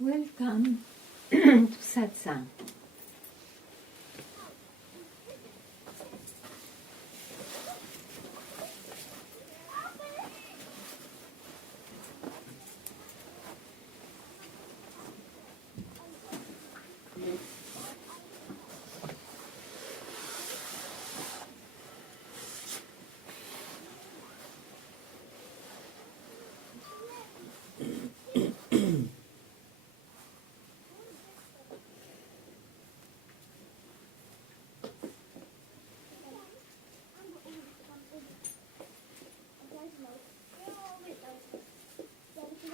Welcome to Satsang.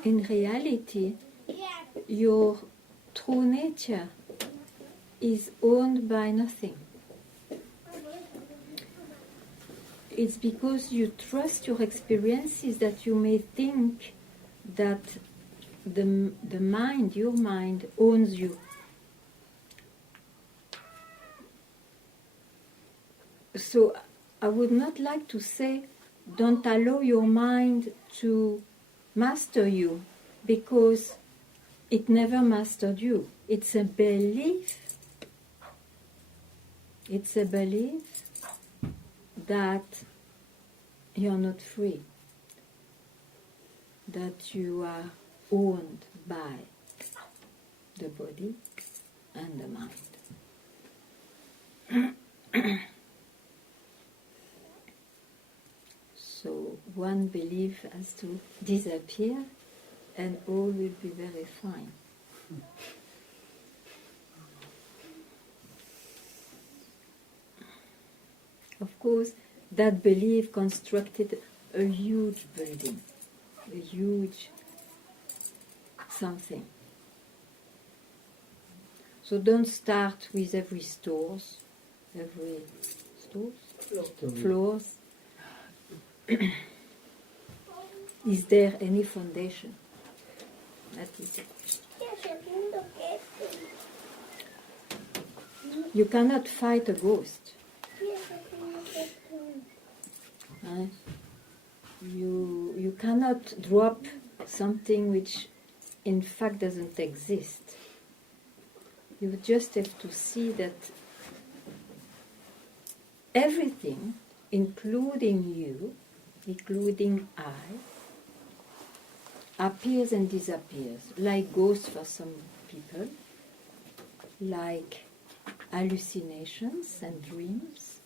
In reality, your true nature is owned by nothing. It's because you trust your experiences that you may think that the mind, your mind, owns you. So I would not like to say, don't allow your mind to master you, because it never mastered you. It's a belief. It's a belief that you're not free, that you are owned by the body and the mind. So one belief has to disappear and all will be very fine. Of course, that belief constructed a huge building, a huge something. So don't start with every floors. Is there any foundation? That is it. You cannot fight a ghost. You cannot drop something which in fact doesn't exist. You just have to see that everything, including you, including I, appears and disappears, like ghosts for some people, like hallucinations and dreams.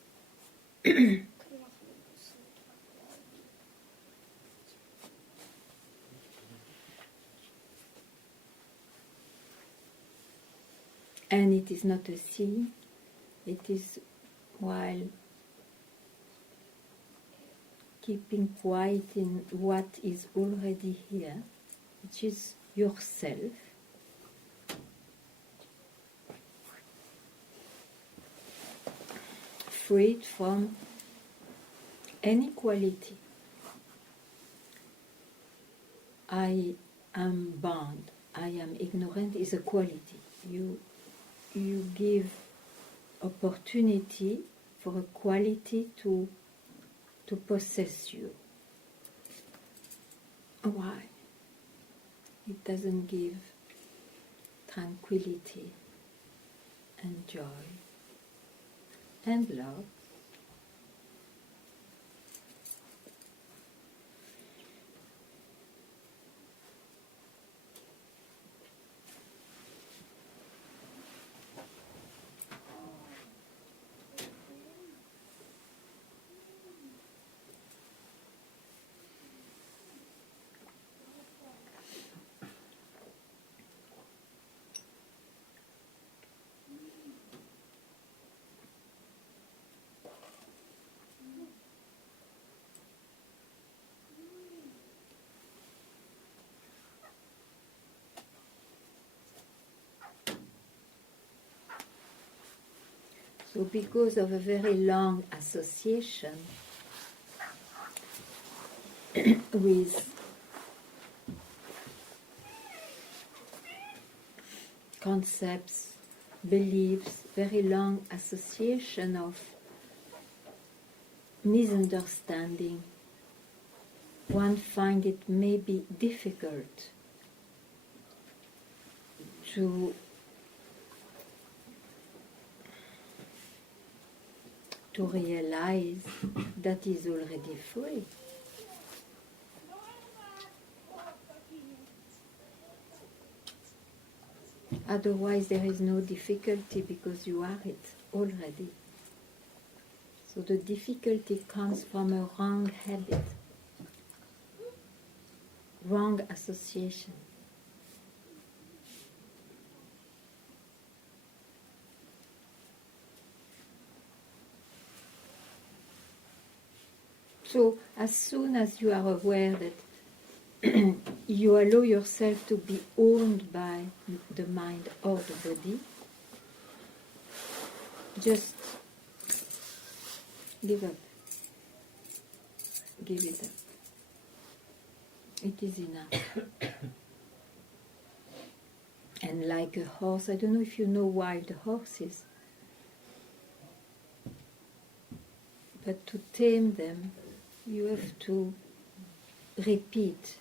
And it is not a scene, it is while keeping quiet in what is already here, which is yourself. Freed from any quality. I am bound, I am ignorant is a quality. You give opportunity for a quality to possess you. Why? It doesn't give tranquility and joy and love. So because of a very long association with concepts, beliefs, very long association of misunderstanding, one finds it may be difficult to realize that is already free. Otherwise there is no difficulty because you are it already. So the difficulty comes from a wrong habit, wrong association. So as soon as you are aware that you allow yourself to be owned by the mind or the body, just give up. Give it up. It is enough. And like a horse, I don't know if you know wild horses, but to tame them, you have to repeat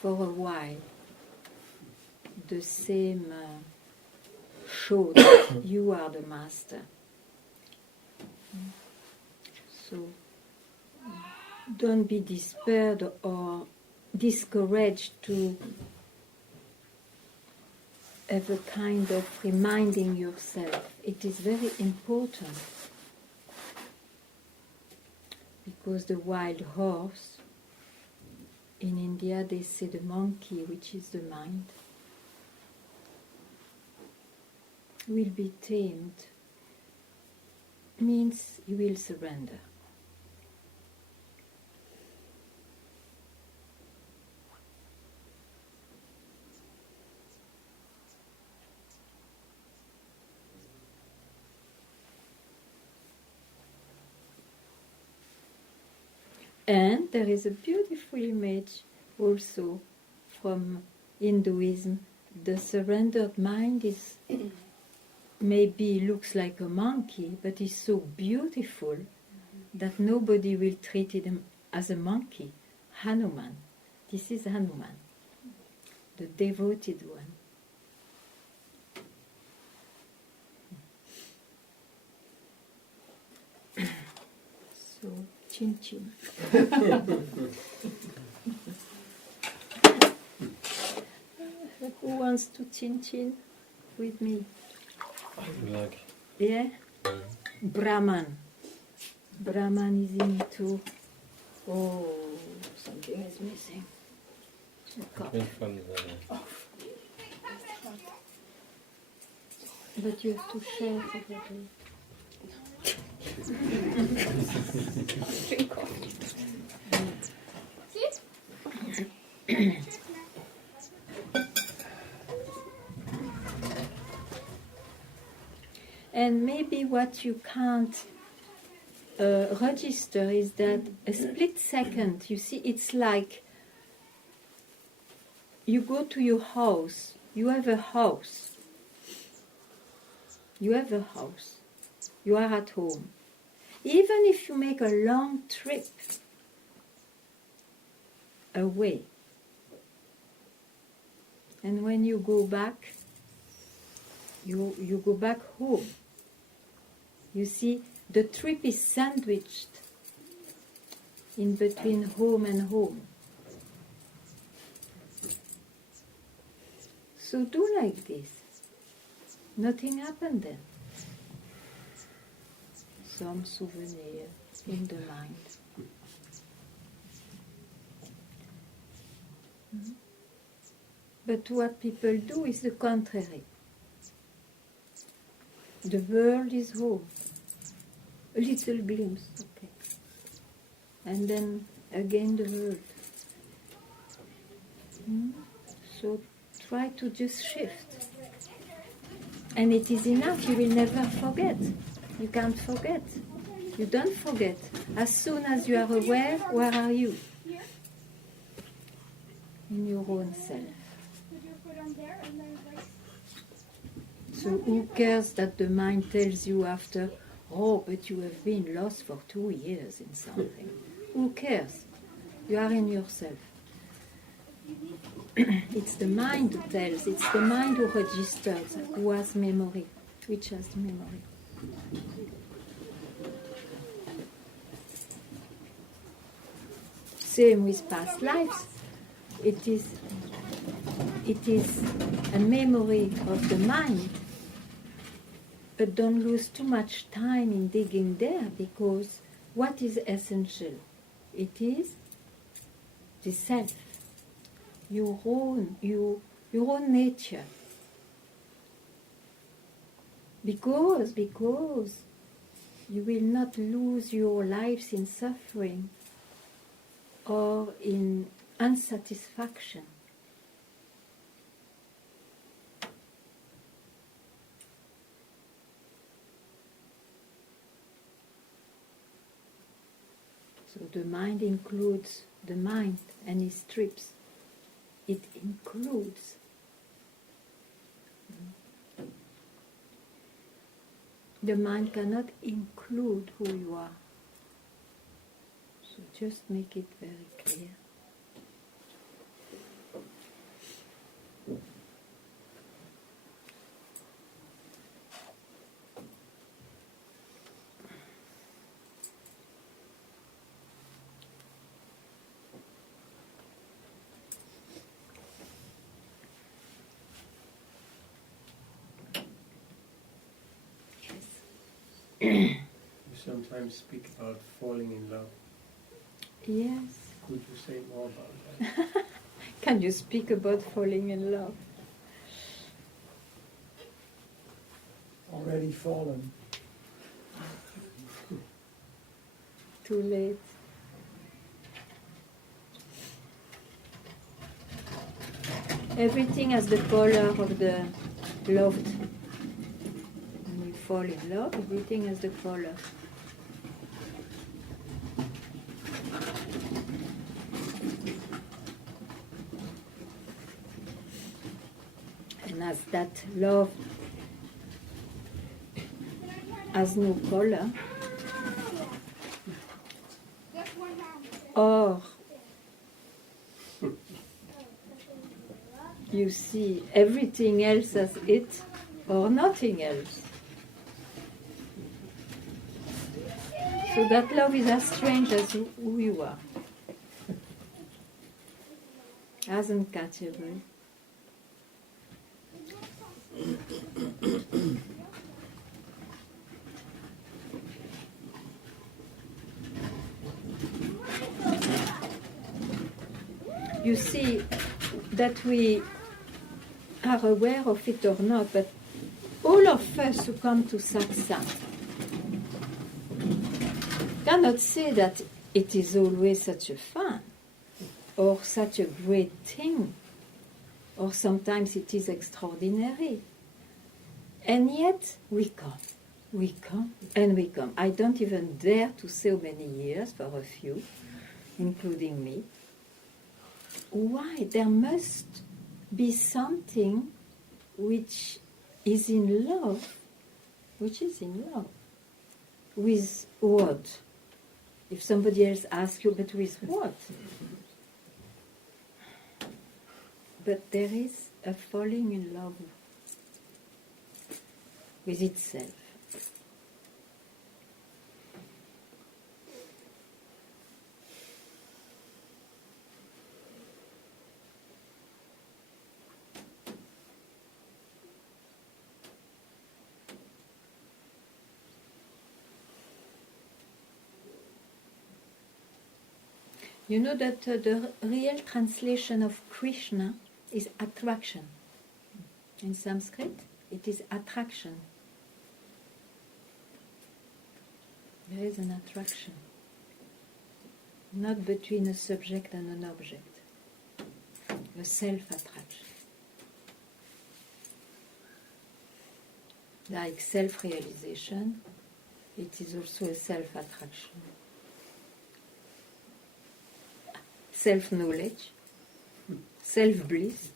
for a while the same show that you are the master. So don't be despaired or discouraged to have a kind of reminding yourself. It is very important, because the wild horse, in India they say the monkey, which is the mind, will be tamed, means he will surrender. And there is a beautiful image also from Hinduism. The surrendered mind is maybe looks like a monkey, but is so beautiful that nobody will treat him as a monkey. Hanuman. This is Hanuman, the devoted one. So, chin chin. Who wants to chin chin with me? Like. Yeah? Brahman. Brahman is into. Oh, something is missing. But you have to share separately. Drink coffee. And maybe what you can't register is that a split second, you see, it's like you go to your house, you have a house. You have a house. You are at home. Even if you make a long trip away, and when you go back, you go back home. You see, the trip is sandwiched in between home and home. So do like this. Nothing happened then. Some souvenir in the mind. But what people do is the contrary. The world is home. A little glimpse, okay. And then again the world. So try to just shift. And it is enough, you will never forget. You can't forget. You don't forget. As soon as you are aware, where are you? In your own self. So who cares that the mind tells you after, oh, but you have been lost for 2 years in something. Who cares? You are in yourself. it's the mind who tells, it's the mind who registers, who has memory, which has the memory. Same with past lives. It is a memory of the mind, but don't lose too much time in digging there, because what is essential? It is the self, your own nature. Because you will not lose your lives in suffering or in unsatisfaction. So the mind includes the mind and its trips. It includes. The mind cannot include who you are. So just make it very clear. You sometimes speak about falling in love. Yes. Could you say more about that? Can you speak about falling in love? Already fallen. Too late. Everything has the color of the loved. When you fall in love, everything has the color. And as that love has no color, or you see everything else as it or nothing else. So that love is as strange as who you are, as uncatchable. You see that we are aware of it or not, but all of us who come to satsang cannot say that it is always such a fun or such a great thing, or sometimes it is extraordinary. And yet we come, and we come. I don't even dare to say how many years, for a few, including me. Why? There must be something which is in love, with what? If somebody else asks you, but with what? But there is a falling in love with itself. You know that the real translation of Krishna is attraction. In Sanskrit, it is attraction. There is an attraction, not between a subject and an object, a self-attraction. Like self-realization, it is also a self-attraction. Self-knowledge, self-bliss.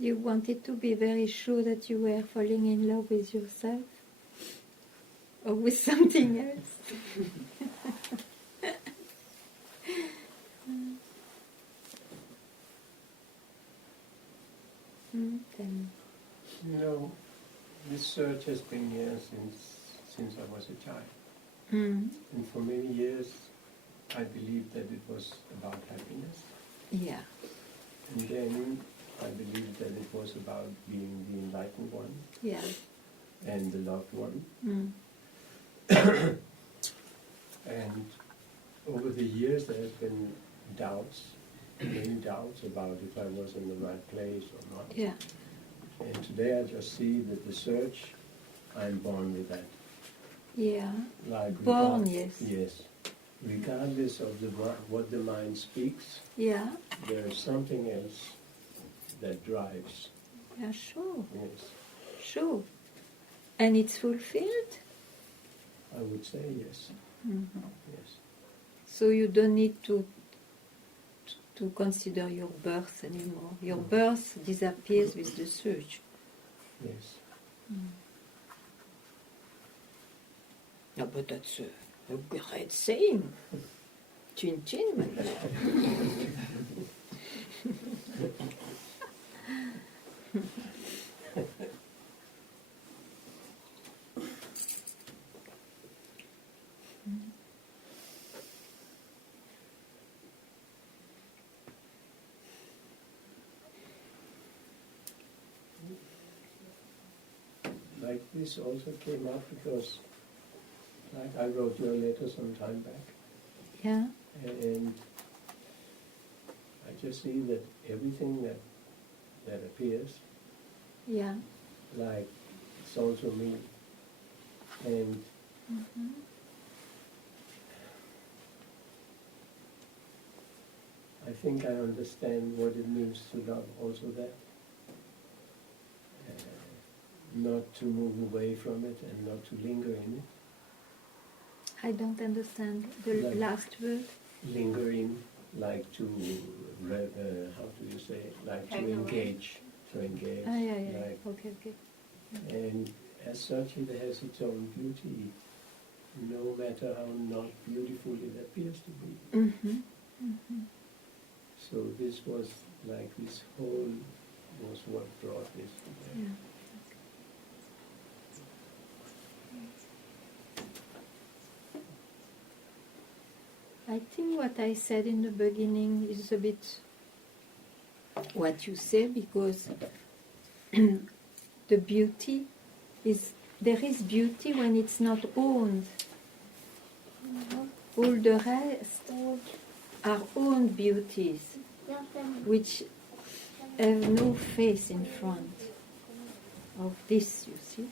You wanted to be very sure that you were falling in love with yourself or with something else. Then, You know, this search has been here since I was a child. And for many years, I believed that it was about happiness. yeah, And then I believed that it was about being the enlightened one yeah. and the loved one. And over the years, there has been doubts, many doubts about if I was in the right place or not. Yeah, And today I just see that the search, I'm born with that. yeah. Like Born, yes. Yes. Regardless of what the mind speaks, Yeah, there is something else that drives. yeah, sure, Yes, sure. And it's fulfilled? I would say yes. Yes. So you don't need to consider your birth anymore. Your birth disappears with the search. Yes. No, but that's a great saying. Chin chin, my dear. Like this also came up because, like I wrote you a letter some time back, Yeah, and I just see that everything that appears, yeah. like it's also me, and I think I understand what it means to love also that. Not to move away from it and not to linger in it. I don't understand the Like- last word. Lingering, like to, how do you say it? Like to Hang engage. To engage. Ah, yeah, yeah. Like, Okay, okay. and as such it has its own beauty, no matter how not beautiful it appears to be. Mm-hmm. So this was like, this whole was what brought this together. Yeah. I think what I said in the beginning is a bit what you say, because the beauty is, there is beauty when it's not owned. All the rest are owned beauties, which have no face in front of this, you see.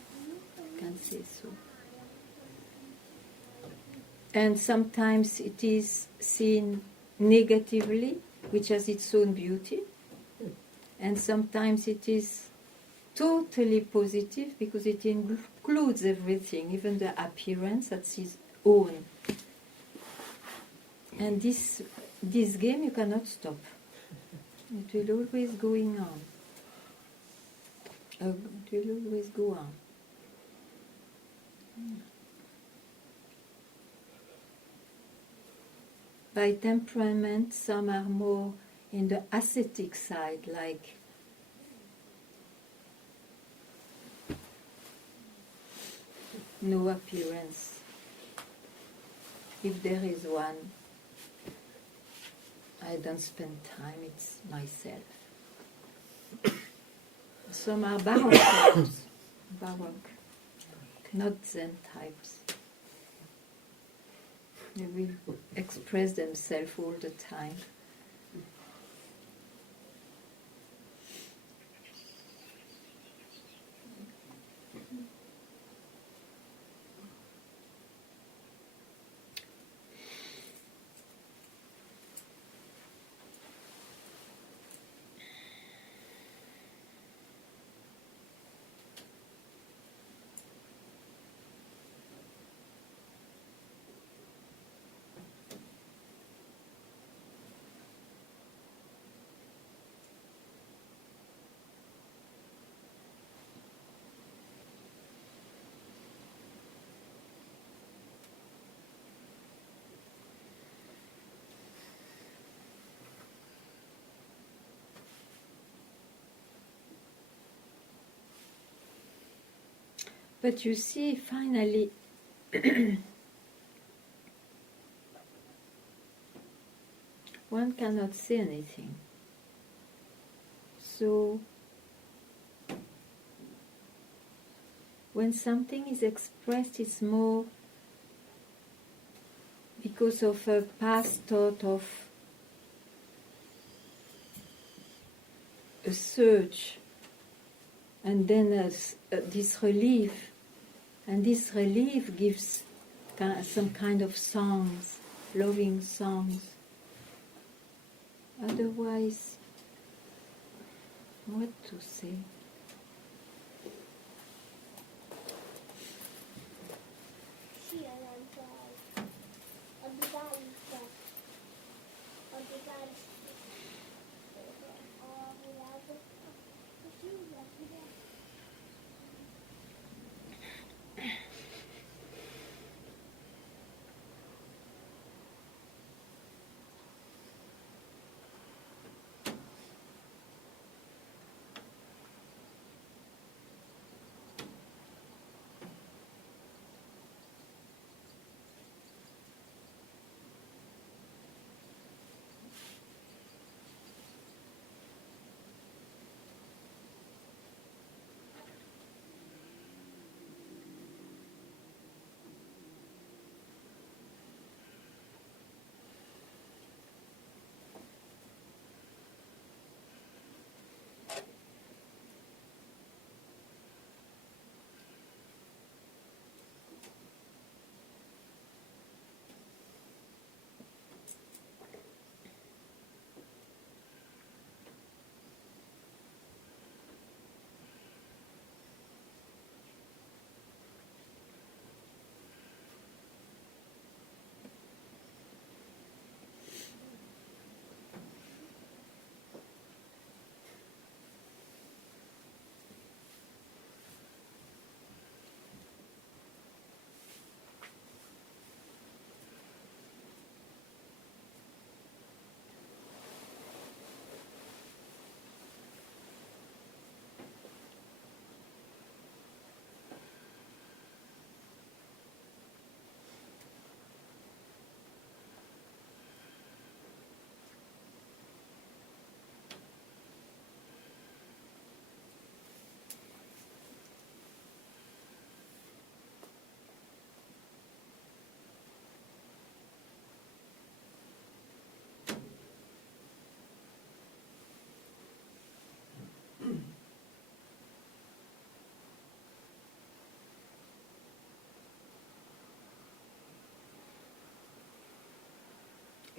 I can say so. And sometimes it is seen negatively, which has its own beauty, and sometimes it is totally positive because it includes everything, even the appearance that's its own. And this game you cannot stop. It will always going on. It will always go on. By temperament, some are more in the ascetic side, like no appearance. If there is one, I don't spend time, it's myself. Some are Baroque types, Baroque, not Zen types. They will express themselves all the time. But you see, finally, one cannot say anything. So, when something is expressed, it's more because of a past thought of a search, and then this relief, and this relief gives some kind of songs, loving songs. Otherwise, what to say?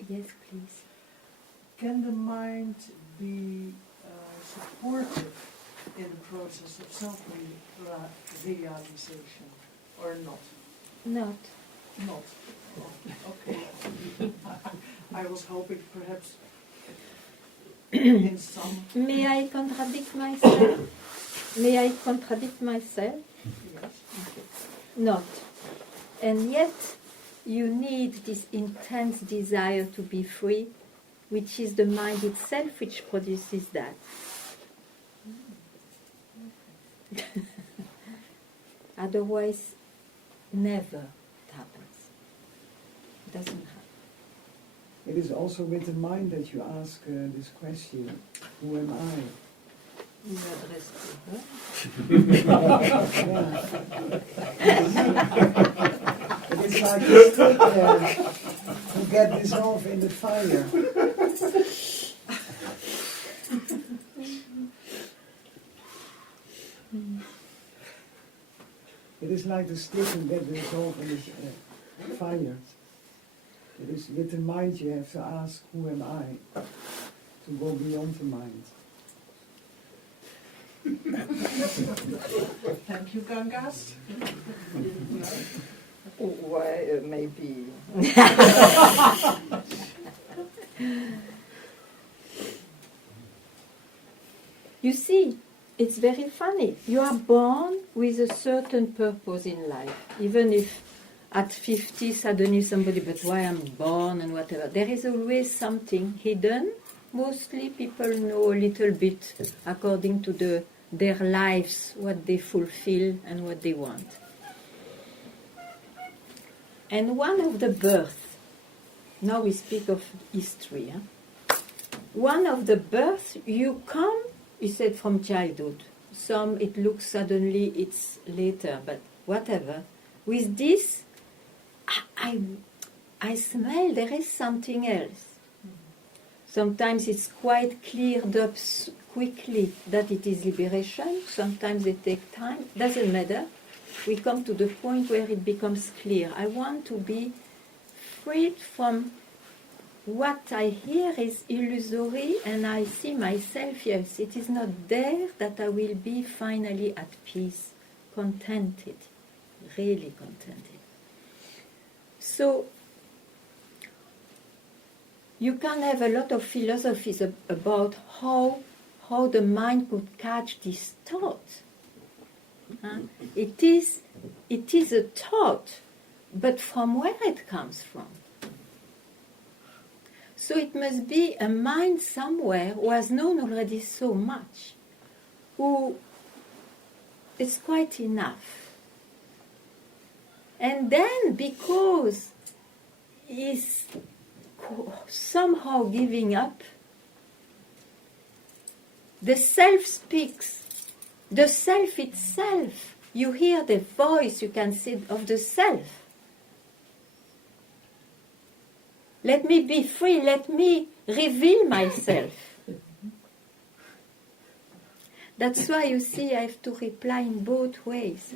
Yes, please. Can the mind be supportive in the process of self-realization or not? Not. Not. Oh, okay. I was hoping perhaps in some... May I contradict myself? May I contradict myself? Yes. Not. And yet, you need this intense desire to be free, which is the mind itself which produces that. Otherwise, never it happens. It doesn't happen. It is also with the mind that you ask this question, who am I? You address to her. It is like a stick to get dissolved in the fire. It is like the stick to get dissolved in the fire. It is with the mind you have to ask, who am I? To go beyond the mind. Thank you, Gangas. Why, maybe. You see, it's very funny. You are born with a certain purpose in life, even if at 50 suddenly somebody, but why I'm born and whatever. There is always something hidden. Mostly people know a little bit according to the their lives, what they fulfill and what they want. And one of the births, now we speak of history, one of the births, you come, you said from childhood. Some it looks suddenly it's later, but whatever. With this, I smell there is something else. Sometimes it's quite cleared up quickly that it is liberation. Sometimes it takes time. Doesn't matter. We come to the point where it becomes clear. I want to be freed from what I hear is illusory, and I see myself, yes, it is not there that I will be finally at peace, contented, really contented. So, you can have a lot of philosophies about how the mind could catch this thought. It is a thought, but from where it comes from? So it must be a mind somewhere who has known already so much, who is quite enough. And then because he's somehow giving up, the self speaks. The self itself, you hear the voice, you can see, of the self. Let me be free, let me reveal myself. That's why you see I have to reply in both ways.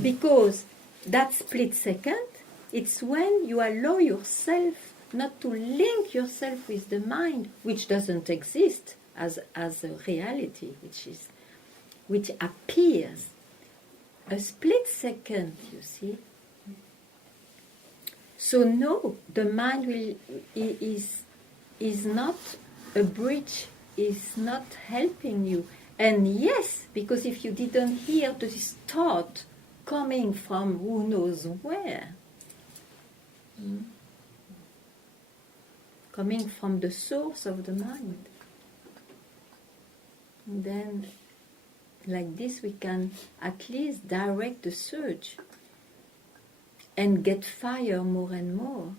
Because that split second, it's when you allow yourself not to link yourself with the mind, which doesn't exist as a reality, which appears. A split second, you see. So no, the mind is not a bridge, is not helping you. And yes, because if you didn't hear this thought coming from who knows where, coming from the source of the mind, then like this we can at least direct the surge and get fire more and more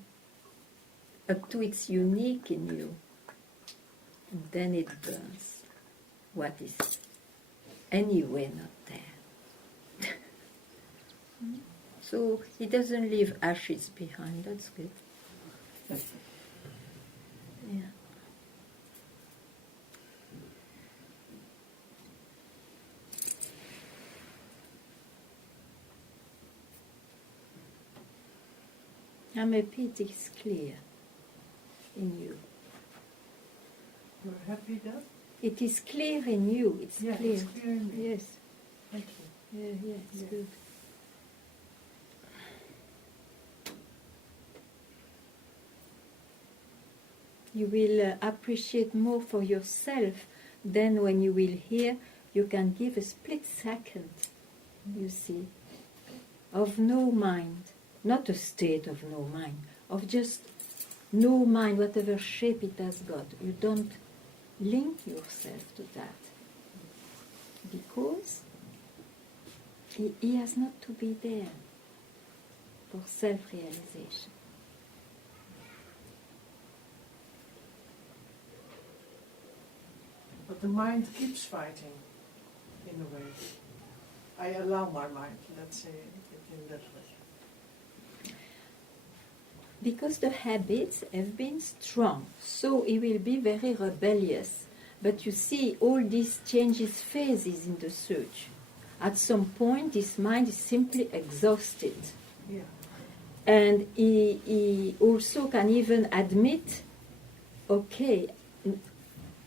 up to its unique in you. And then it burns what is anyway not there. So it doesn't leave ashes behind, that's good. Yeah. I'm happy it is clear in you. You're happy that? It is clear in you. It's clear. It's clear in me. Yes. Thank you. Yeah, it's good. You will appreciate more for yourself. Then when you will hear, you can give a split second, you see, of no mind. Not a state of no mind, of just no mind, whatever shape it has got. You don't link yourself to that. Because he has not to be there for self-realization. But the mind keeps fighting, in a way. I allow my mind, let's say it in that way. Because the habits have been strong, so he will be very rebellious. But you see, all these changes phases in the search. At some point, this mind is simply exhausted. Yeah. And he also can even admit, okay,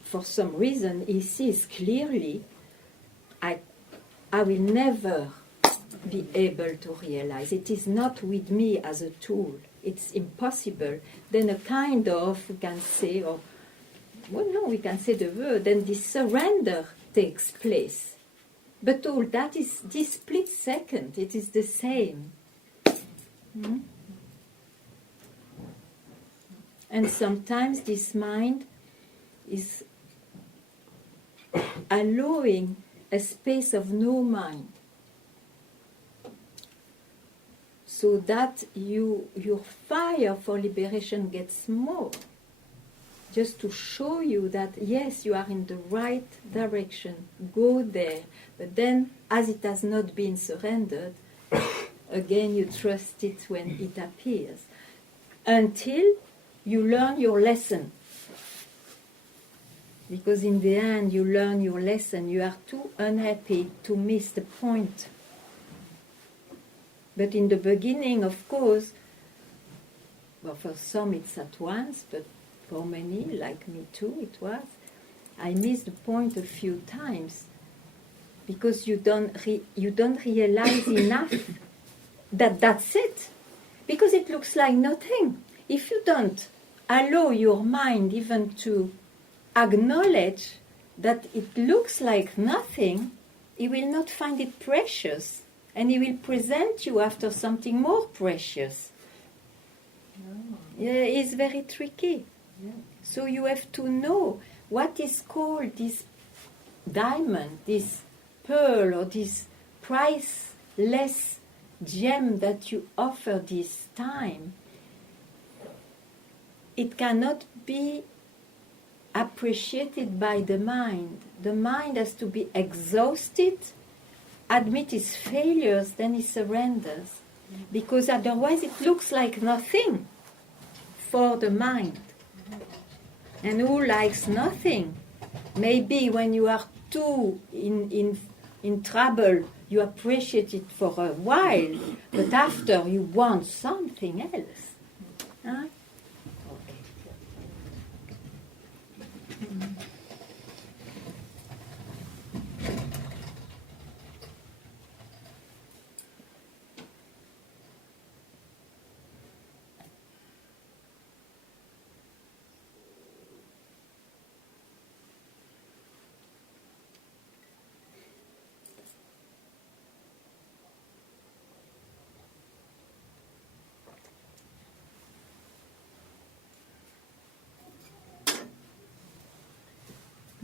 for some reason, he sees clearly, I will never be able to realize. It is not with me as a tool. It's impossible. Then a kind of, we can say, or, well, no, we can say the word, then this surrender takes place. But all that is this split second, it is the same. And sometimes this mind is allowing a space of no mind, so that your fire for liberation gets more, just to show you that yes, you are in the right direction, go there. But then, as it has not been surrendered, again you trust it when it appears, until you learn your lesson. Because in the end you learn your lesson, you are too unhappy to miss the point. But in the beginning, of course, well, for some it's at once, but for many, like me too, it was, I missed the point a few times, because you don't realize enough that that's it, because it looks like nothing. If you don't allow your mind even to acknowledge that it looks like nothing, he will not find it precious, and he will present you after something more precious. Yeah, it's very tricky. Yeah. So you have to know what is called this diamond, this pearl, or this priceless gem that you offer this time. It cannot be appreciated by the mind. The mind has to be exhausted, admit its failures, then it surrenders. Because otherwise it looks like nothing for the mind. And who likes nothing? Maybe when you are too in trouble, you appreciate it for a while, but after you want something else. Huh?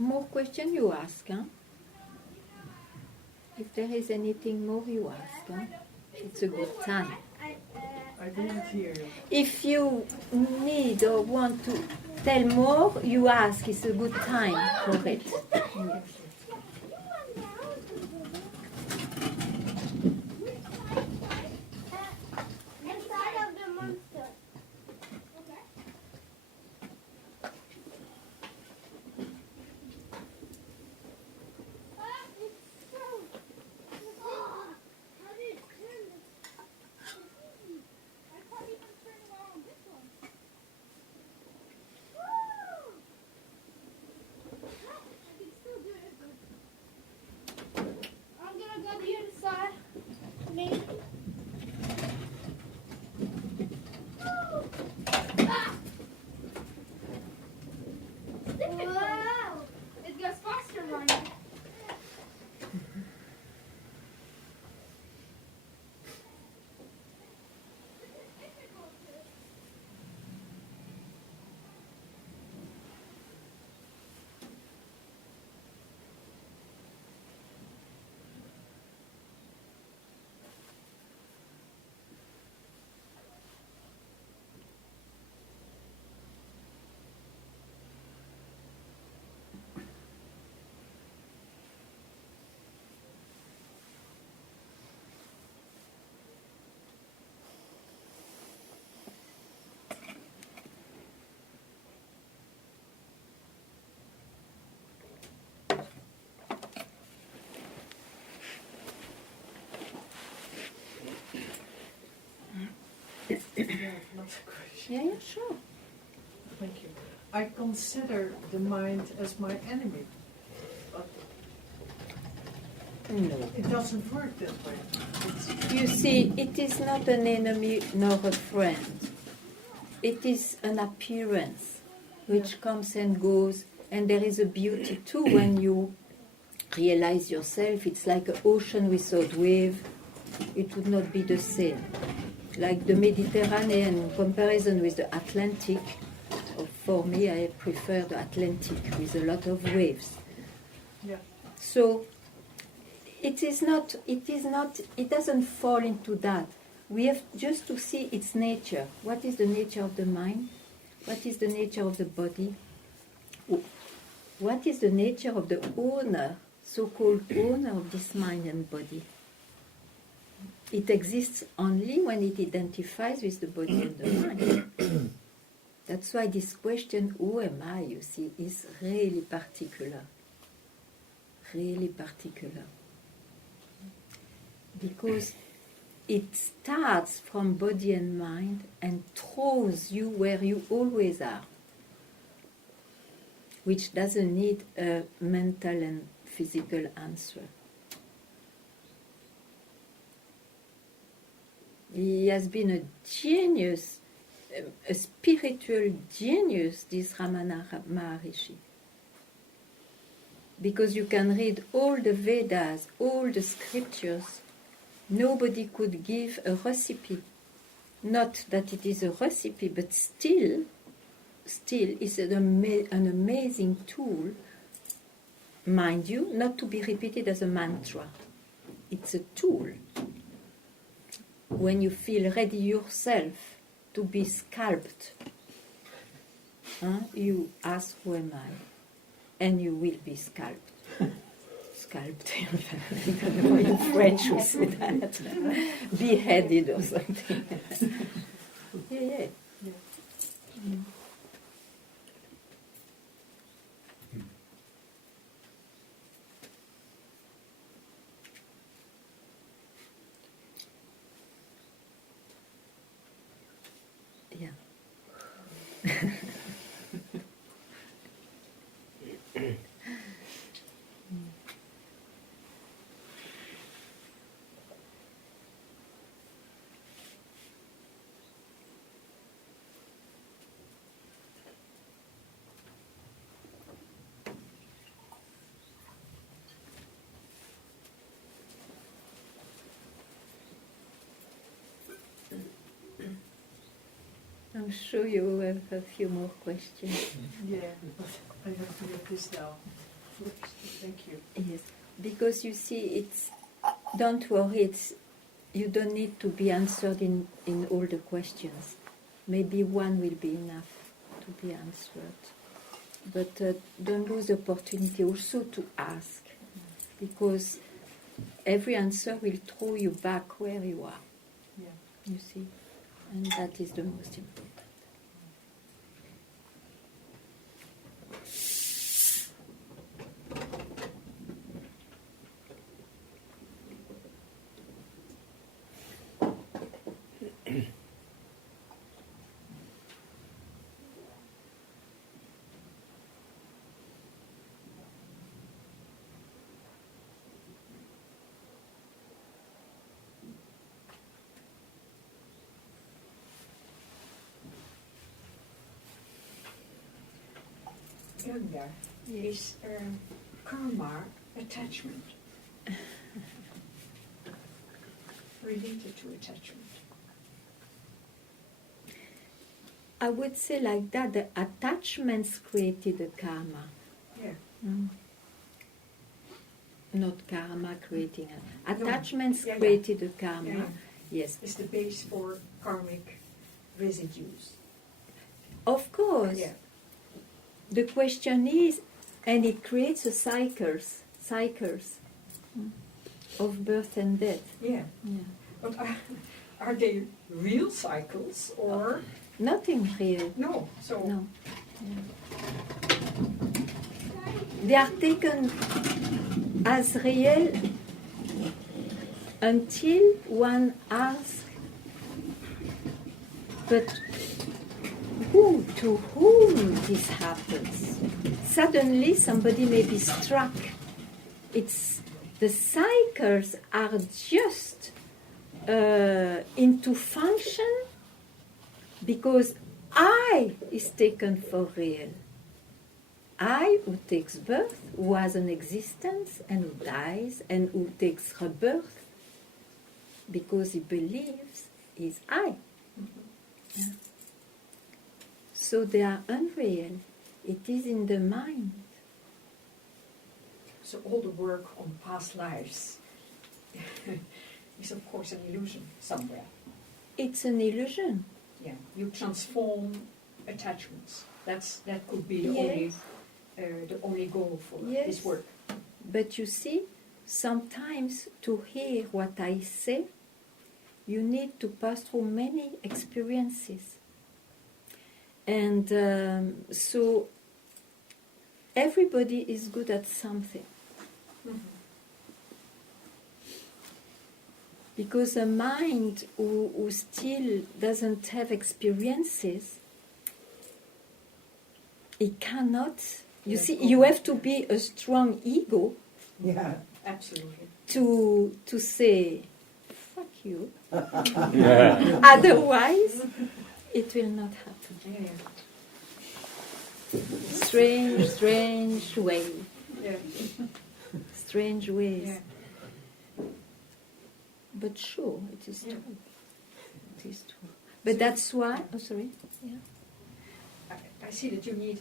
More question you ask, huh? If there is anything more you ask, huh? It's a good time. I didn't hear you. If you need or want to tell more, you ask. It's a good time for it. Yeah, sure. Thank you. I consider the mind as my enemy, but No. it doesn't work that way. You see, it is not an enemy nor a friend. It is an appearance which comes and goes, and there is a beauty too when you realize yourself. It's like an ocean without wave. It would not be the same. Like the Mediterranean in comparison with the Atlantic, for me I prefer the Atlantic with a lot of waves. Yeah. So it doesn't fall into that. We have just to see its nature. What is the nature of the mind? What is the nature of the body? What is the nature of the owner, so-called owner of this mind and body? It exists only when it identifies with the body and the mind. That's why this question, who am I, you see, is really particular. Really particular. Because it starts from body and mind and throws you where you always are, which doesn't need a mental and physical answer. He has been a genius, a spiritual genius, this Ramana Maharishi. Because you can read all the Vedas, all the scriptures, nobody could give a recipe. Not that it is a recipe, but still it's an amazing tool, mind you, not to be repeated as a mantra. It's a tool. When you feel ready yourself to be scalped, you ask, who am I? And you will be scalped. Scalped, I don't know in French we say that. Beheaded or something. Yeah. Mm. Yeah. I'm sure you have a few more questions. Yeah, but I have to get this now. Thank you. Yes, because you see, don't worry, you don't need to be answered in all the questions. Maybe one will be enough to be answered. But don't lose the opportunity also to ask, because every answer will throw you back where you are. Yeah. You see, and that is the most important. Ganga, is karma attachment? Related to attachment? I would say like that, the attachments created the karma. Yeah. Not karma creating it. Attachments Yeah, yeah. created the karma. Yeah. Yes. Is the base for karmic residues. Of course. Yeah. The question is, and it creates a cycles of birth and death. Yeah. Yeah. But are they real cycles or Nothing real. no? So No. They are taken as real until one asks, but to whom this happens? Suddenly somebody may be struck. The cycles are just into function because I is taken for real. I who takes birth, who has an existence and who dies and who takes rebirth because he believes is I. Yeah. So they are unreal. It is in the mind. So all the work on past lives is of course an illusion somewhere. It's an illusion. Yeah, you transform attachments. That could be Yes. the only goal for Yes. this work. But you see, sometimes to hear what I say, you need to pass through many experiences. And so everybody is good at something. Because a mind who still doesn't have experiences, it cannot. You see, you have to be a strong ego Yeah. Absolutely. to say, fuck you. Yeah. Otherwise, it will not happen. Yeah. Strange way. Yeah. Strange ways. Yeah. But sure, it is Yeah. true. It is true. But that's why. Oh, sorry. Yeah. I see that you need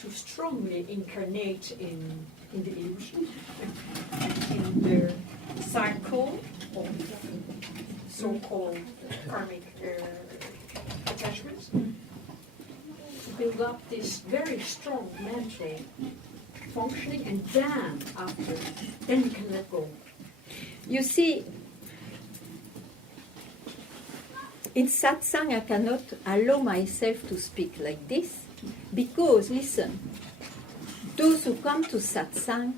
to strongly incarnate in the illusion, in the cycle of so-called karmic attachments. Build up this very strong mental functioning, and then you can let go. You see, in satsang, I cannot allow myself to speak like this because, listen, those who come to satsang,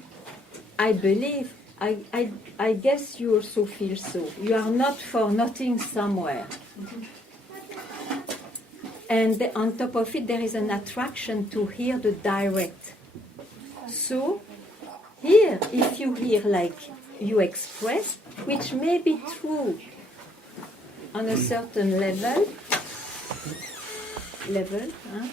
I believe, I guess you also feel so. You are not for nothing somewhere. And on top of it, there is an attraction to hear the direct. So, here, if you hear like you express, which may be true on a certain level, huh?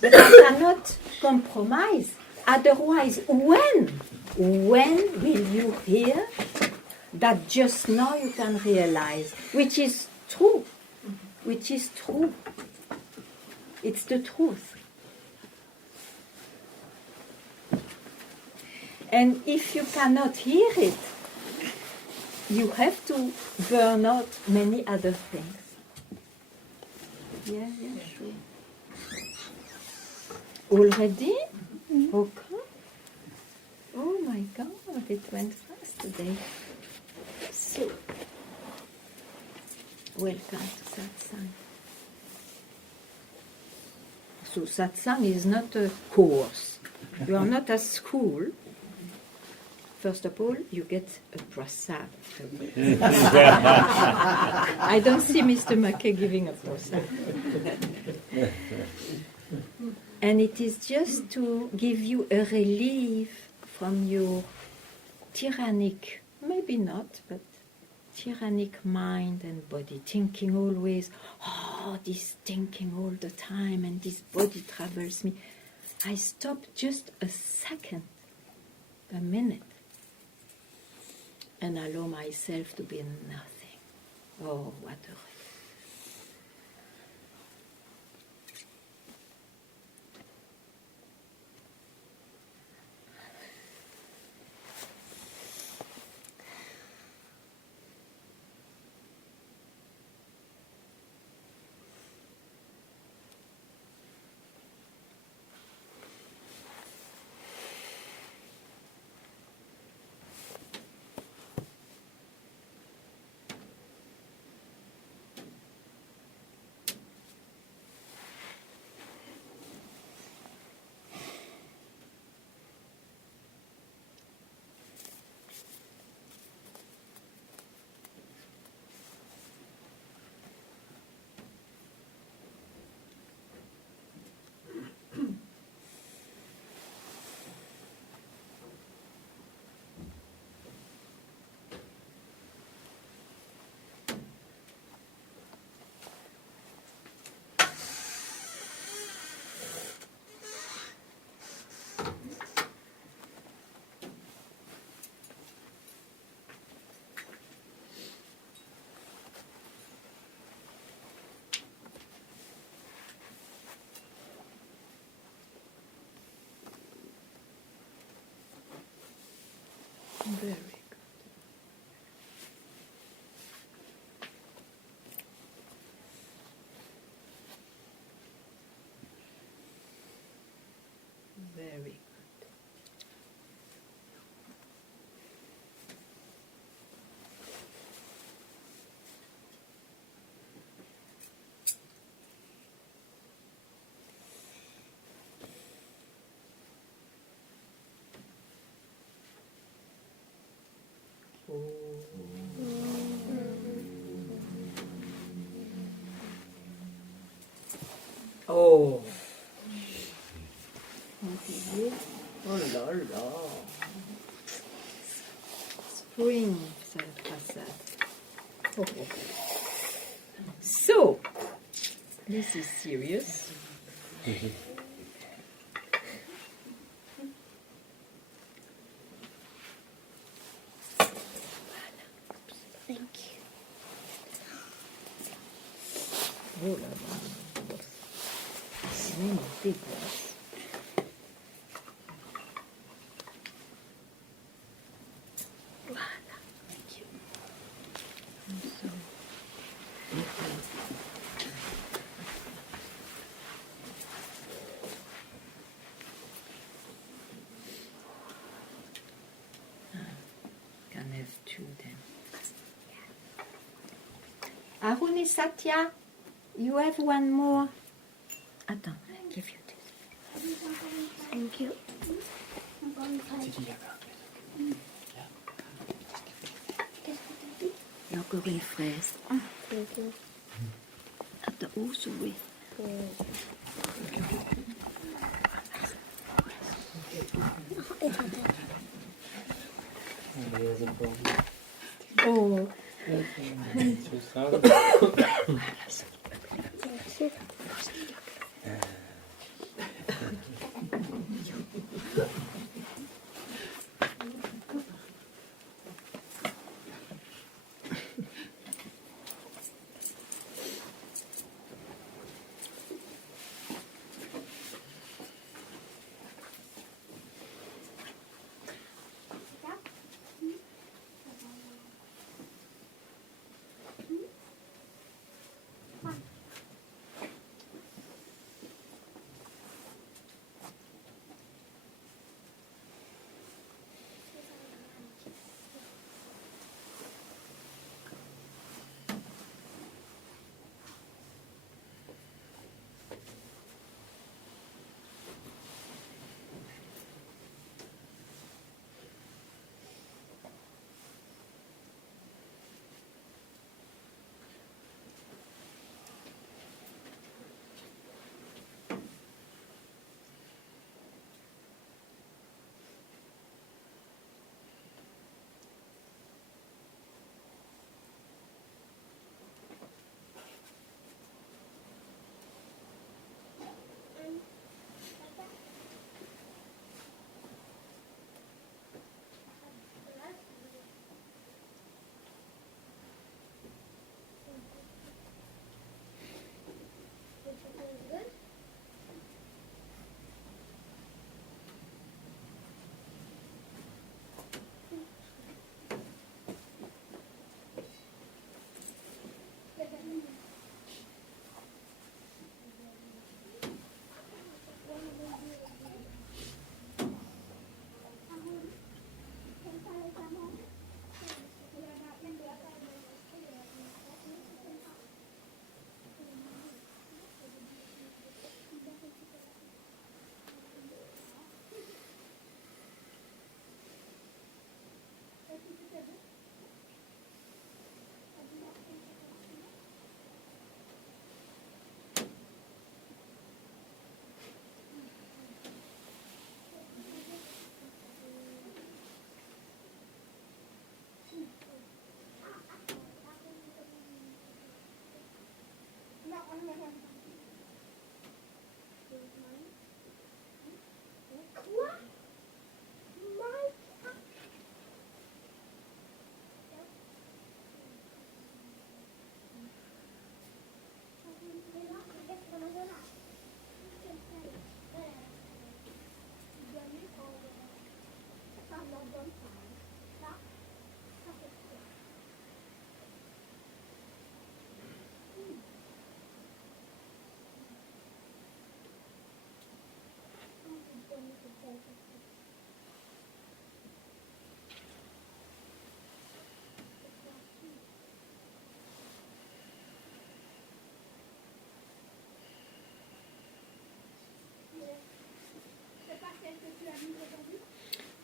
But I cannot compromise. Otherwise, when will you hear that just now you can realize, which is true, which is true. It's the truth. And if you cannot hear it, you have to burn out many other things. Yeah, sure. Already? Okay. Oh my God, it went fast today. So, welcome to Satsang. So Satsang is not a course. You are not at school. First of all, you get a prasad. I don't see Mr. Mackey giving a prasad. And it is just to give you a relief from your tyrannic, maybe not, but tyrannic mind and body, thinking always, this thinking all the time, and this body troubles me. I stop just a second, a minute, and allow myself to be nothing. Oh, what a relief. Oh. Okay. Oh là là. Spring, ça va être ça. Oh, oh. So, this is serious. Thank you. Oh là là. C'est vraiment dégueulasse. Voilà. Thank you. So, can have two then. Arun and Satya, you have one more. Attends, I give you this. Thank you. Il y a encore une fraise. Thank you. Attends, où oui. Oh, C'est ça.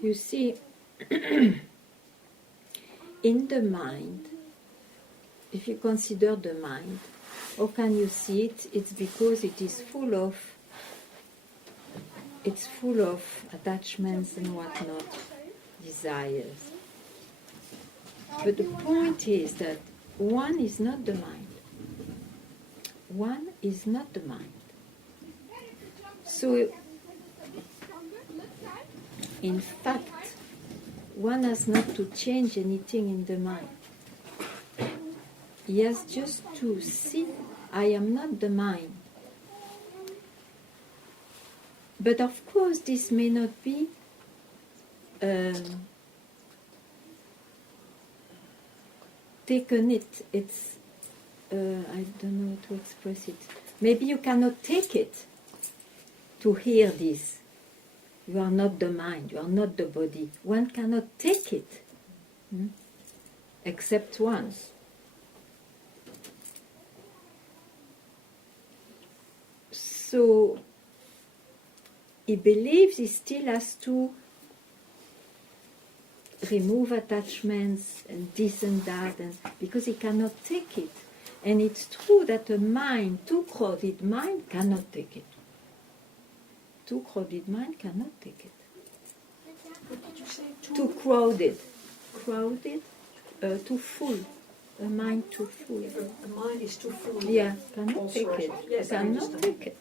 you see, in the mind, if you consider the mind, How can you see it? It's because it's full of attachments and whatnot, desires. But the point is that one is not the mind. One is not the mind. So, in fact, one has not to change anything in the mind. He has just to see, I am not the mind. But of course, this may not be taken it's I don't know how to express it. Maybe you cannot take it to hear this. You are not the mind, you are not the body. One cannot take it, except once. So he believes he still has to remove attachments and this and that, and because he cannot take it. And it's true that a mind, too crowded mind, cannot take it. Too crowded mind cannot take it. What did you say? Too crowded. Crowded, too full. A mind too full. If a mind is too full. Yeah, cannot all take sorts it. of- yes, I Cannot understand. take it.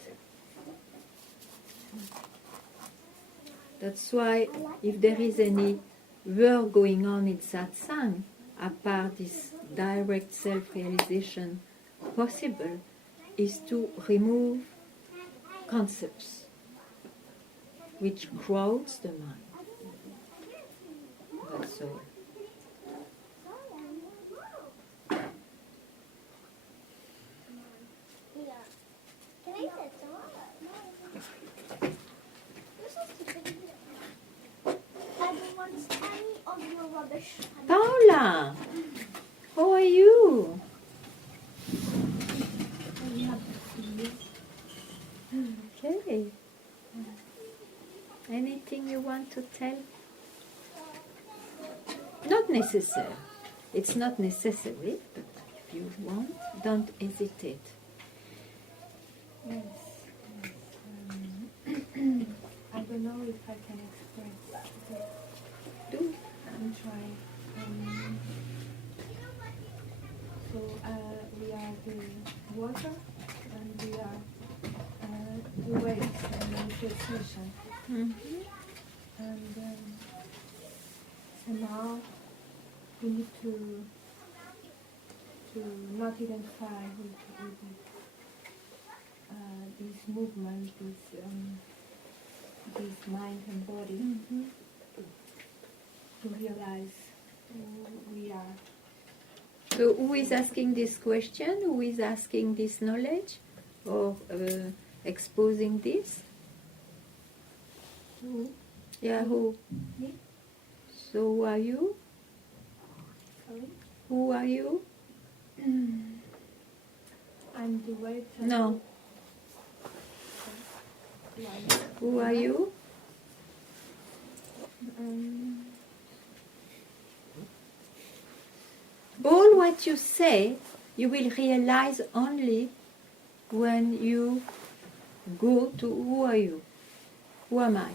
That's why if there is any work going on in satsang, apart this direct self-realization possible, is to remove concepts which crowds the mind. That's all. Can I sit I don't want any of your rubbish. Paula, how are you? Okay. Anything you want to tell? Not necessary. It's not necessary, but if you want, don't hesitate. Yes. I don't know if I can express. Okay. Do. I'm trying. So we are the water and we are the waves and manifestation. And so now we need to not identify with this movement, this mind and body, to realize who we are. So who is asking this question? Who is asking this knowledge? Or exposing this? Who? Yeah, who? Me? So who are you? Sorry? Who are you? I'm the weight. No. Who are you? All what you say, you will realize only when you go to who are you? Who am I?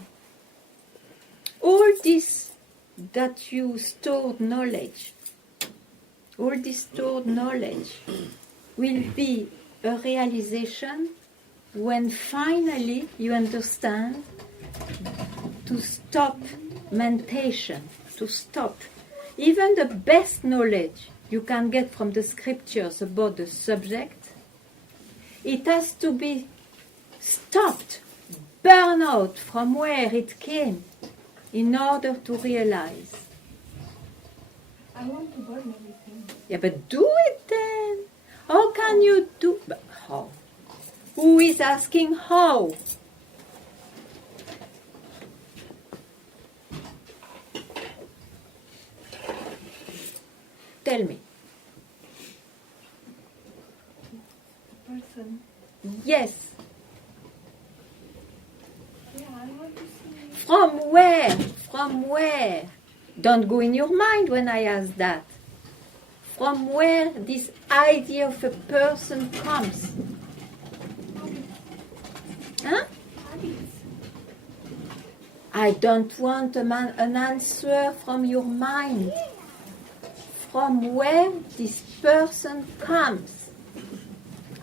All this that you stored knowledge, all this stored knowledge will be a realization when finally you understand to stop mentation, to stop. Even the best knowledge you can get from the scriptures about the subject, it has to be stopped, burned out from where it came in order to realize. I want to burn everything. Yeah, but do it then. How can you do? But how? Who is asking how? Tell me. Person. Yes. Yeah, I want to see. From where? From where? Don't go in your mind when I ask that. from where this idea of a person comes. Huh? I don't want an answer from your mind. From where this person comes.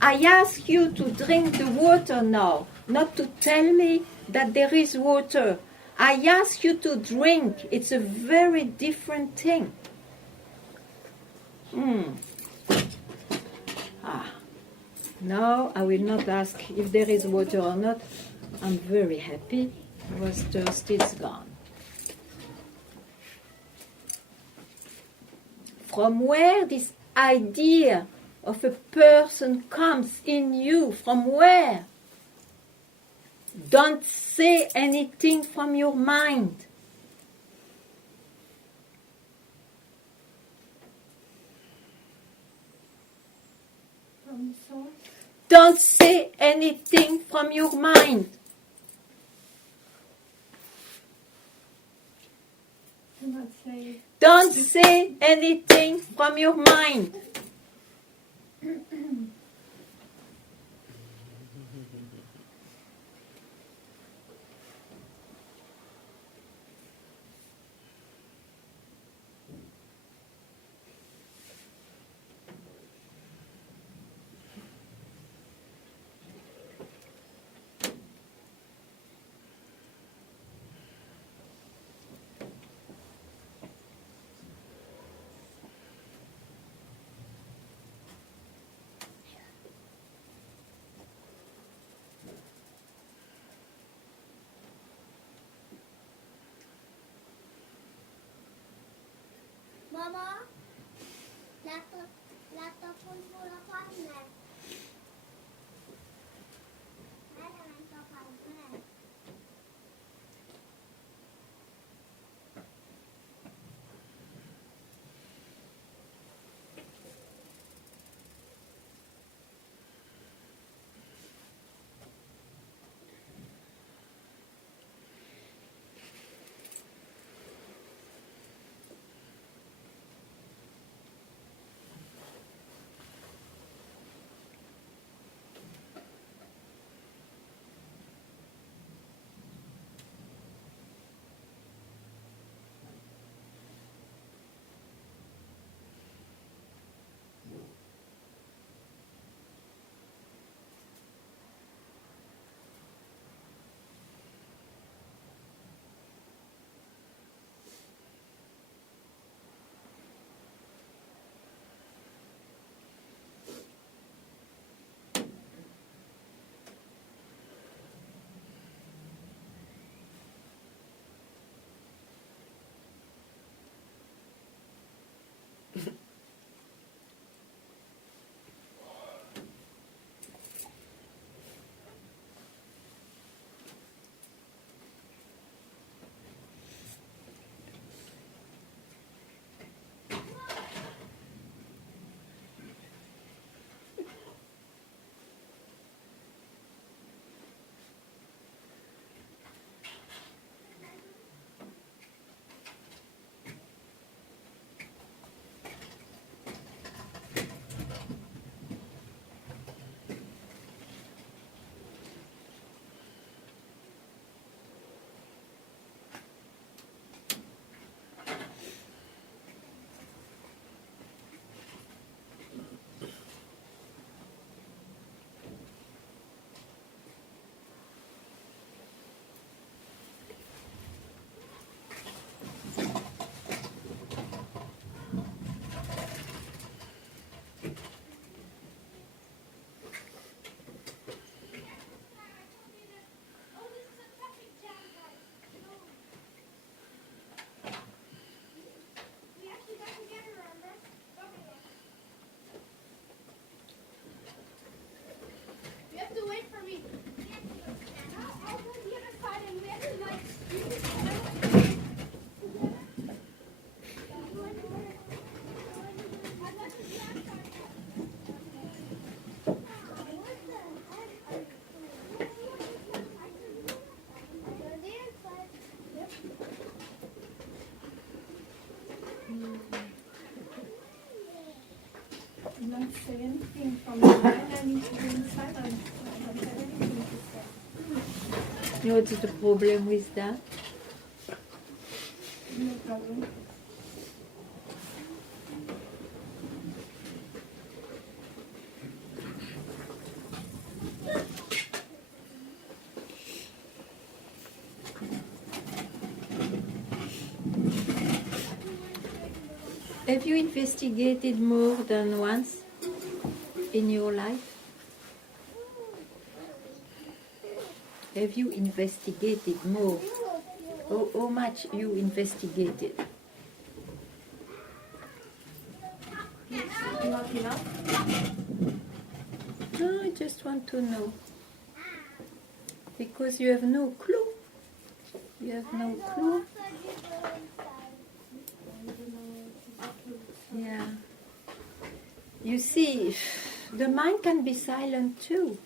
I ask you to drink the water now, not to tell me that there is water. I ask you to drink. It's a very different thing. No, I will not ask if there is water or not. I'm very happy. I was thirsty, it's gone. From where this idea of a person comes in you, from where? Don't say anything from your mind. From the soul. Don't say anything from your mind. Do not say. Don't say anything from your mind. need to be in silence. I don't have anything to say. What's the problem with that? No problem. Have you investigated more than once in your life? Have you investigated more? How much you investigated? Not enough. No, I just want to know. Because you have no clue. You have no clue. Yeah. You see, the mind can be silent too.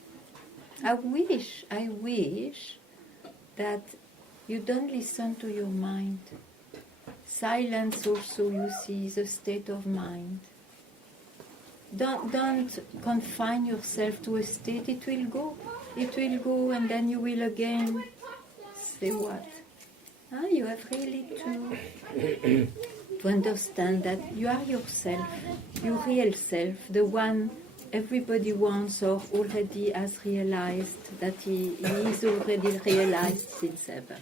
I wish that you don't listen to your mind. Silence also, you see, is a state of mind. Don't confine yourself to a state. It will go, and then you will again say what? You have really to understand that you are yourself, your real self, the one everybody wants or already has realized that he is already realized since ever.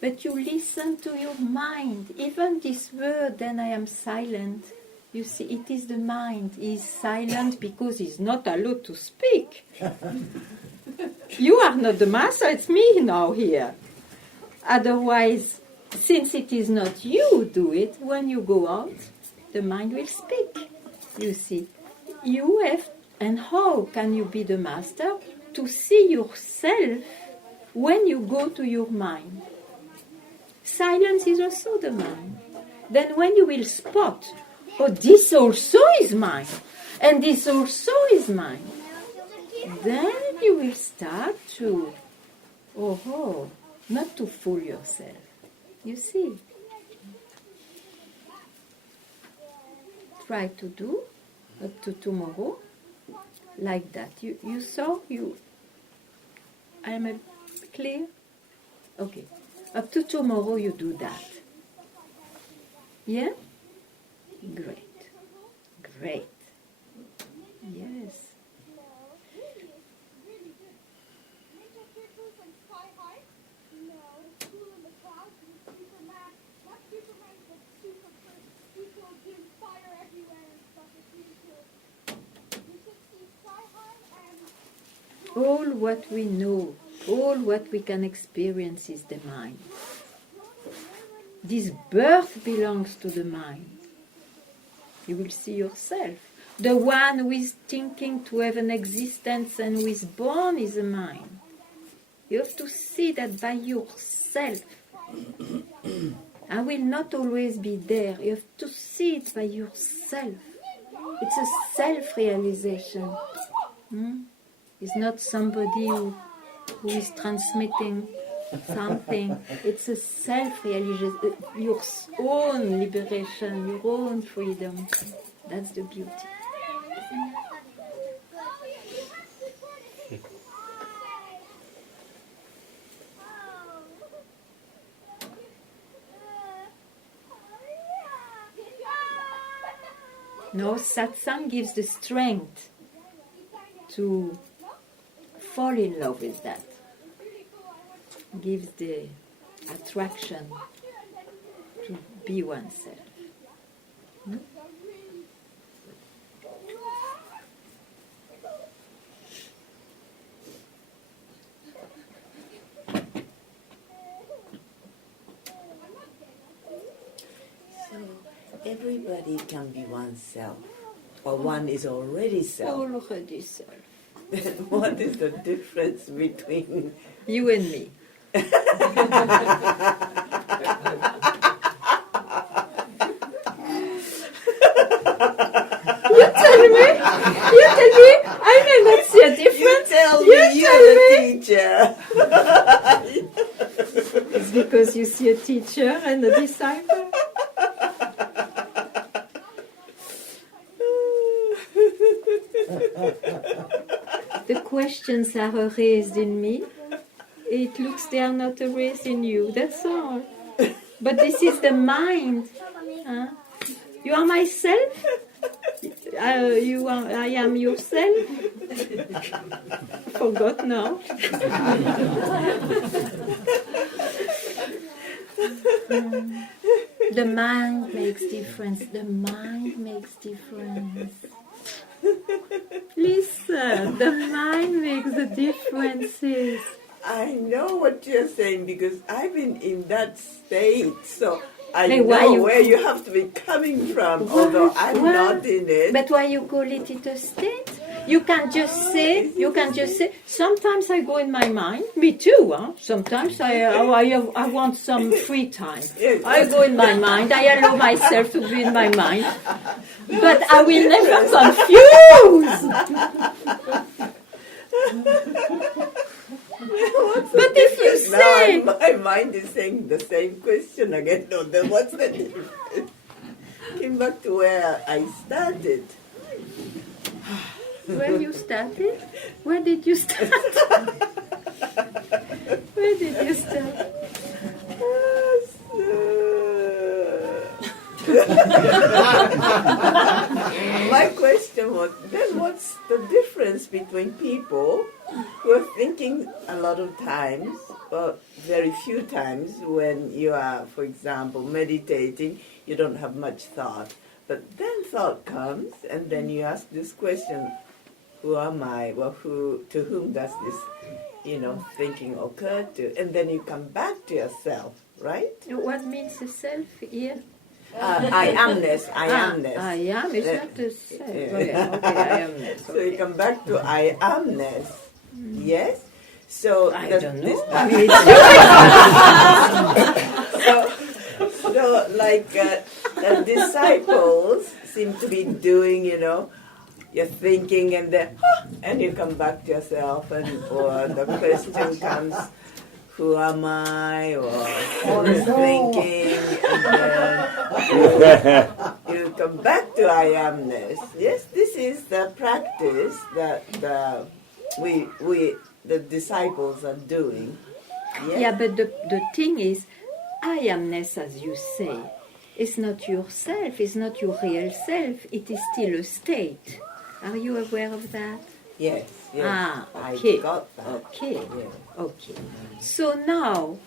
But you listen to your mind. Even this word, then I am silent, you see, it is the mind. He is silent because he's not allowed to speak. You are not the master, it's me now here. Otherwise, since it is not you who do it, when you go out, the mind will speak. You see, you have, and how can you be the master? To see yourself when you go to your mind. Silence is also the mind. Then when you will spot, oh, this also is mine, and this also is mine, then you will start to, not to fool yourself. You see. Try to do up to tomorrow like that. You saw? I am clear? Okay. Up to tomorrow you do that. Yeah? Great. Great. Yes. All what we know, all what we can experience is the mind. This birth belongs to the mind. You will see yourself. The one who is thinking to have an existence and who is born is the mind. You have to see that by yourself. I will not always be there. You have to see it by yourself. It's a self-realization. It's not somebody who is transmitting something. It's a self-realization, your own liberation, your own freedom. That's the beauty. No, satsang gives the strength to fall in love with that. Gives the attraction to be oneself. So everybody can be oneself, or one is already self. Already self. Then what is the difference between you and me? You tell me. I may not see a difference. You tell me, you're the teacher. It's because you see a teacher and a disciple. questions are erased in me, it looks they are not erased in you. That's all. But this is the mind. Huh? You are myself. I am yourself. Forgot now. The mind makes difference. The mind makes difference. Listen, the mind makes the differences. I know what you're saying because I've been in that state, so I Hey, know where you have to be coming from, although I'm Why? not in it. But why you call it a state? You can just say, sometimes I go in my mind, me too, huh? Sometimes I want some free time. Yes. I go in my mind, I allow myself to be in my mind, but I will never confuse. But if you say... Now my mind is saying the same question again. No, then what's the difference? Came back to where I started. Where you started? Where did you start? Where did you start? My question was, then what's the difference between people who are thinking a lot of times, or very few times, when you are, for example, meditating, you don't have much thought, but then thought comes, and then you ask this question, who am I? Well, to whom does this, thinking occur to? And then you come back to yourself, right? What means the self here? I amness. I am is not the self. Okay, I amness. So you come back to I amness. Yes? So I don't know. So like the disciples seem to be doing, you're thinking and then, and you come back to yourself or the question comes, who am I, or who's thinking, and then you come back to I amness. Yes, this is the practice that the disciples are doing. Yes? Yeah, but the thing is, I amness, as you say, is not yourself, it's not your real self, it is still a state. Are you aware of that? Yes. Ah, okay. I got that. Okay. Yeah. Okay. So now,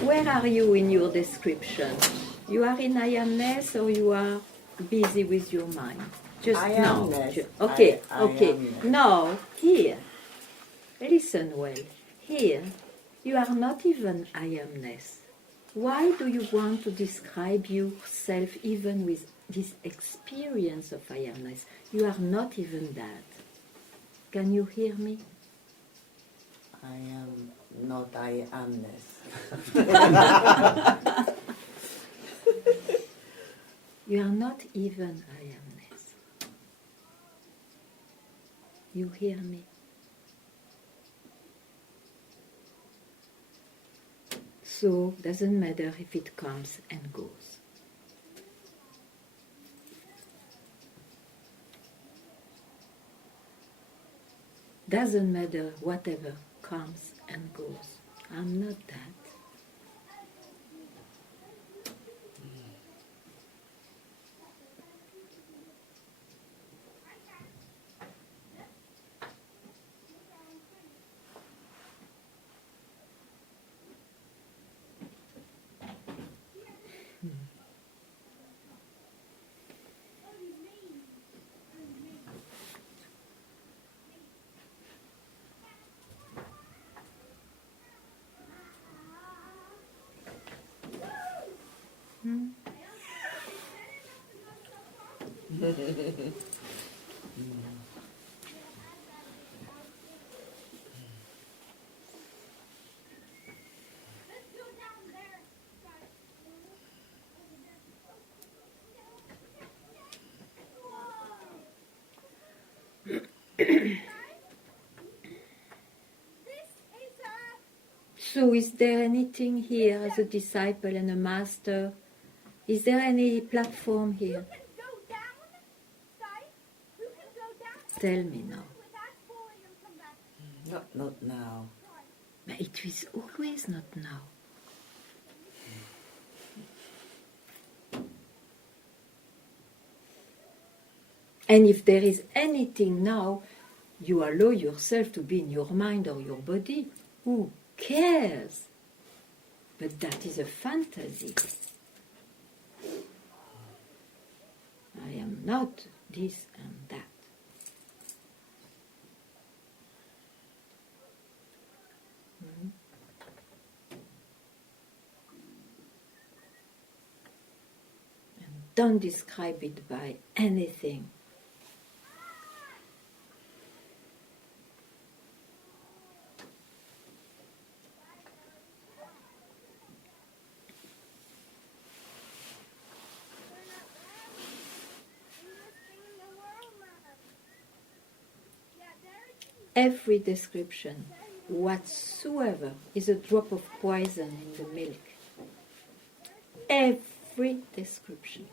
where are you in your description? You are in I amness or you are busy with your mind? Just I now. amness. Okay, I okay. amness. Now, here, listen well. Here, you are not even I amness. Why do you want to describe yourself even with this experience of I amness? You are not even that. Can you hear me? I am not I amness. You are not even I amness. You hear me? So, doesn't matter if it comes and goes. Doesn't matter whatever comes and goes. I'm not that. So is there anything here as a disciple and a master? Is there any platform here? Tell me now. Not now. But it is always not now. And if there is anything now, you allow yourself to be in your mind or your body. Who cares? But that is a fantasy. I am not this and that. And don't describe it by anything. Every description whatsoever is a drop of poison in the milk. Every description.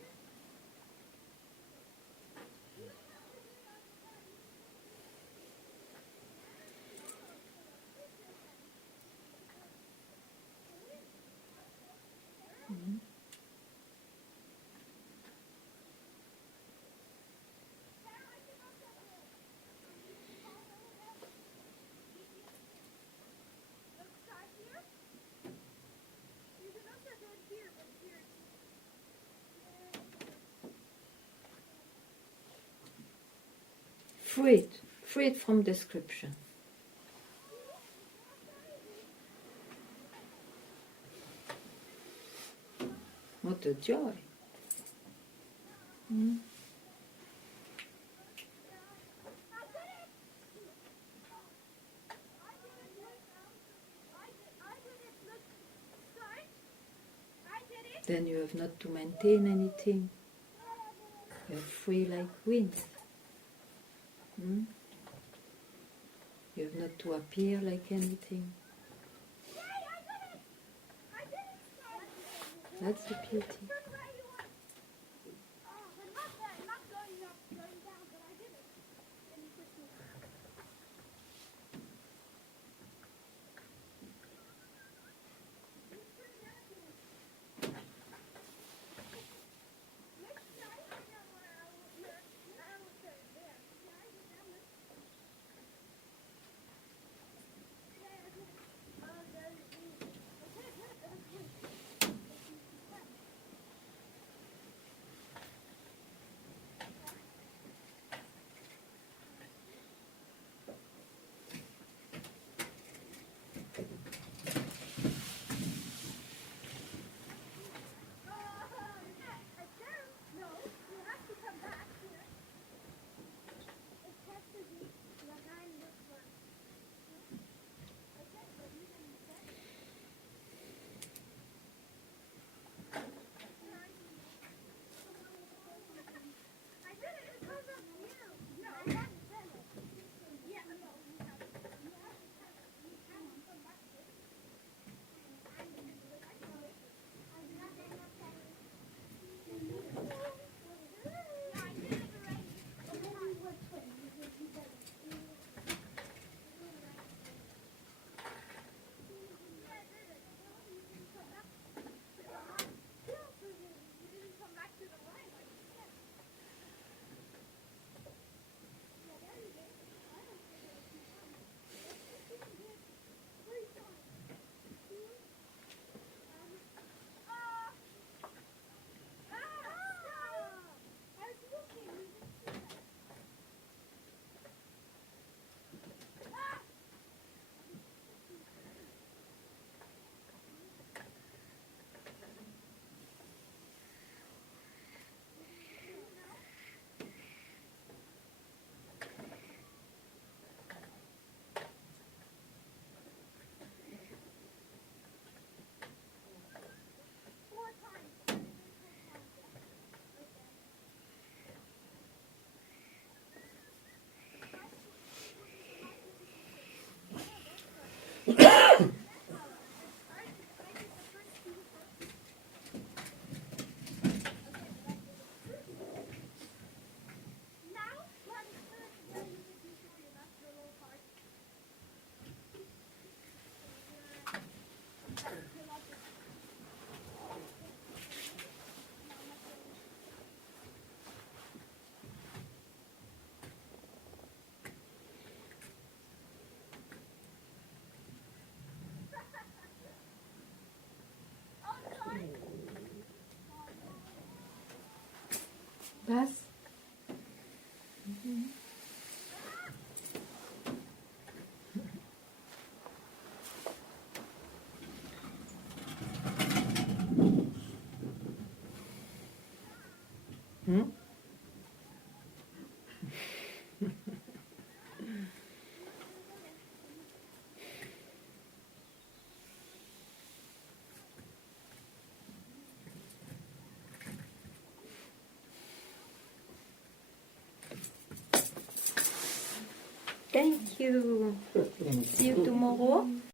Free it from description. What a joy. Then you have not to maintain anything. You're free like wind. You have not to appear like anything. That's the beauty. Pass. Hmm? Thank you. See you tomorrow.